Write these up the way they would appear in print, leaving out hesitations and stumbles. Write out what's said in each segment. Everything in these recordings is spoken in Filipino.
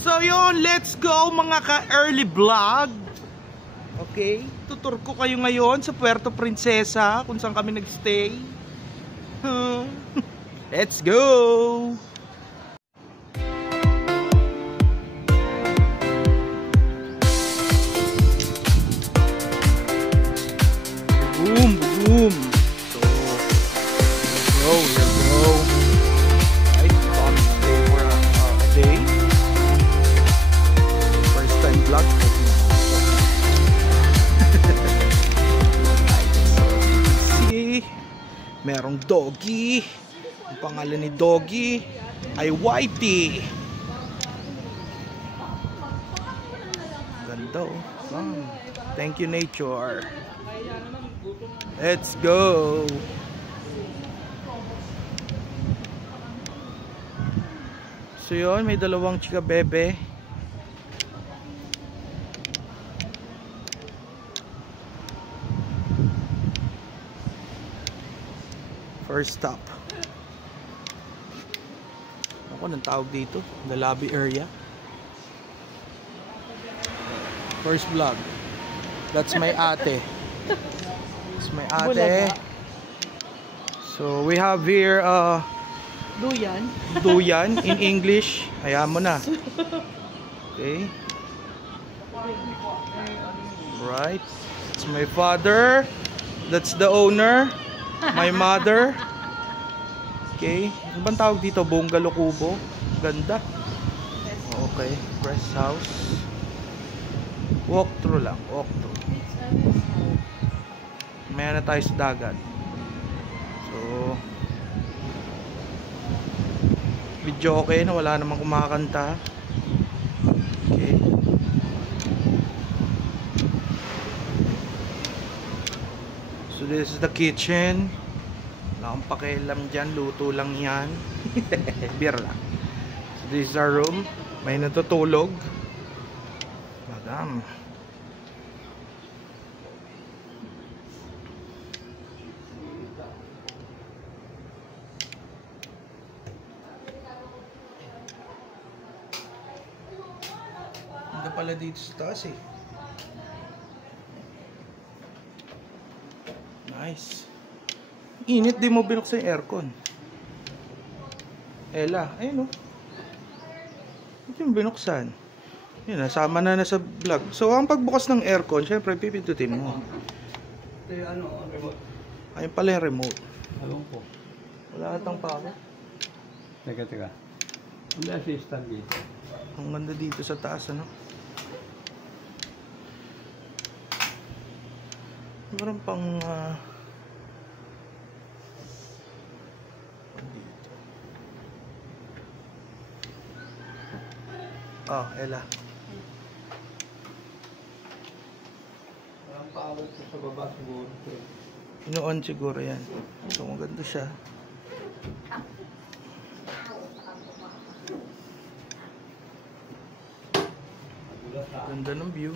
So yun, let's go mga ka-early vlog. Okay, tutur ko kayo ngayon sa Puerto Princesa, kung saan kami nagstay. Let's go! Boom, boom! So, here we go. Right, come stay for a day. First time vlog. See, merong doggy. Ang pangalan ni doggy ay Whitey. Ganda oh. Thank you nature. Let's go. So yun, may dalawang chika bebe. First stop. Ako nang tawag dito, the lobby area. First vlog. That's my ate. That's my ate. So we have here Duyan. Duyan in English. Hayaan mo na. Okay. Right. That's my father. That's the owner. My mother. Okay. Ano bang tawag dito? Bungalow kubo. Ganda. Okay. Rest house. Walk through lang. Walk through. Maya na tayo sa dagat. So video okay na, wala namang kumakanta. Okay. So this is the kitchen. Wala akong pakialam dyan, luto lang yan. Beer lang. So this is our room. May natutulog. Madam. Ganda pala dito sa taas eh. Nice. Init, di mo binuksan yung aircon. Ella, ayun o. Hindi mo binuksan. Yun, nasama na sa vlog. So, ang pagbukas ng aircon, syempre, pipindutin mo. Ano, remote? Ayun pala yung remote. Alam po. Wala atang power. Teka. May assistant dito. Ang ganda dito sa taas, ano? Meron pang Ella. Walang power sa baba siguro. Ino-on siguro yan. So maganda siya. Ganda ng view.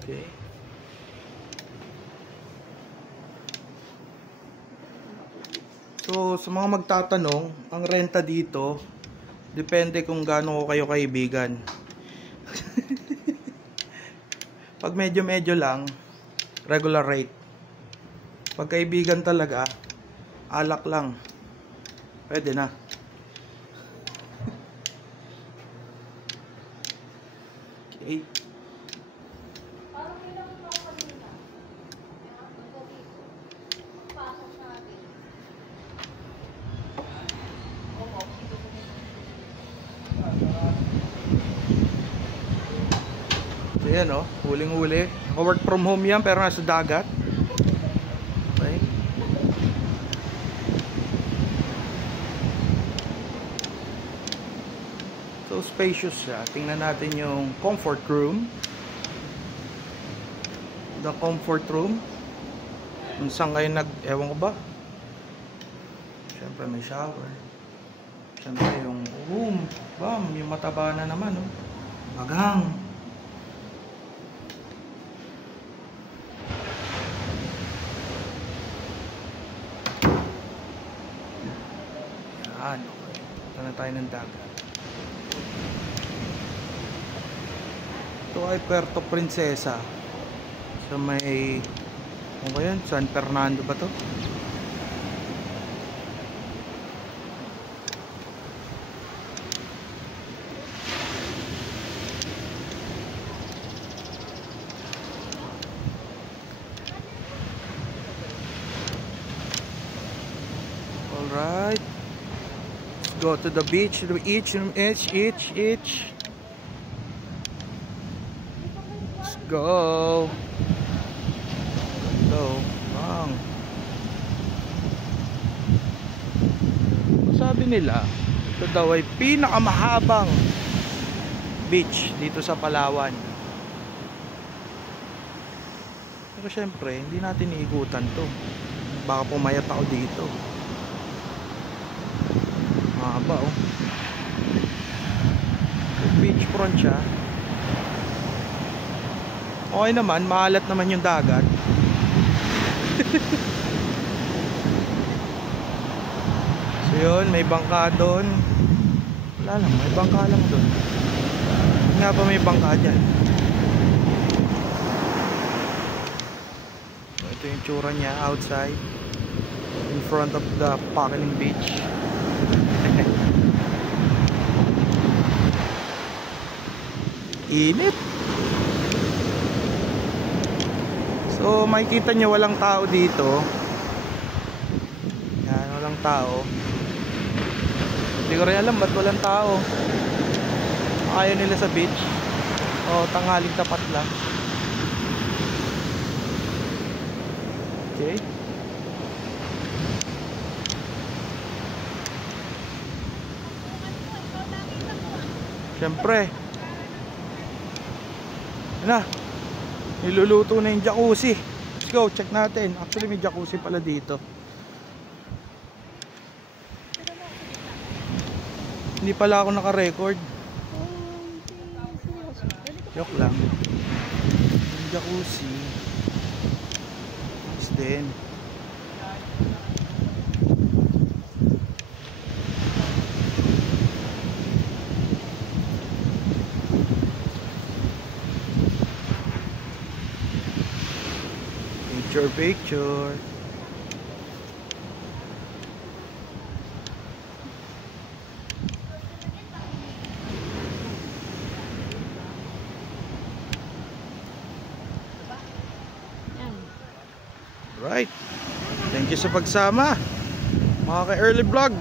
Okay. So sa mga magtatanong, ang renta dito depende kung gaano kayo kaibigan. Pag medyo lang, regular rate. Pag kaibigan talaga, alak lang. Pwede na. Okay. So yan o, huling-huli. Work from home yan pero nasa dagat. Okay. So spacious siya. Tingnan natin yung comfort room. The comfort room. Kung saan kayo ewan ko ba? Siyempre may shower. Siyempre yung room. Bam, yung mataba na naman oh. Magang. Yan, okay. Punta na tayo ng dagat. Ito ay Puerto Princesa. Sa may... ano ba yun? San Fernando ba to? Alright. Let's go to the beach. Each. Let's go. Go. Bang. Sabi nila, ito daw ay pinakamahabang beach dito sa Palawan. Pero syempre, hindi natin iikutan to. Baka pumayat ako dito. Mahaba oh. Beachfront siya. Okay naman, maalat naman yung dagat. So yun, may bangka doon. Wala lang, may bangka lang doon. Nga pa may bangka dyan. So ito yung tsura niya outside, in front of the Pakiling Beach. Init. So makikita nyo walang tao dito. Yan, walang tao. Hindi ko rin alam ba't walang tao. Ayaw nila sa beach. O tanghaling tapat lang. Okay. Siyempre. Na, niluluto na yung jacuzzi. Let's go, check natin. Actually may jacuzzi pala dito. Hindi pala ako naka-record. Joke lang. Yung jacuzzi. Nice din. Picture. Right. Thank you sa pagsama. Mga ka-early vlog.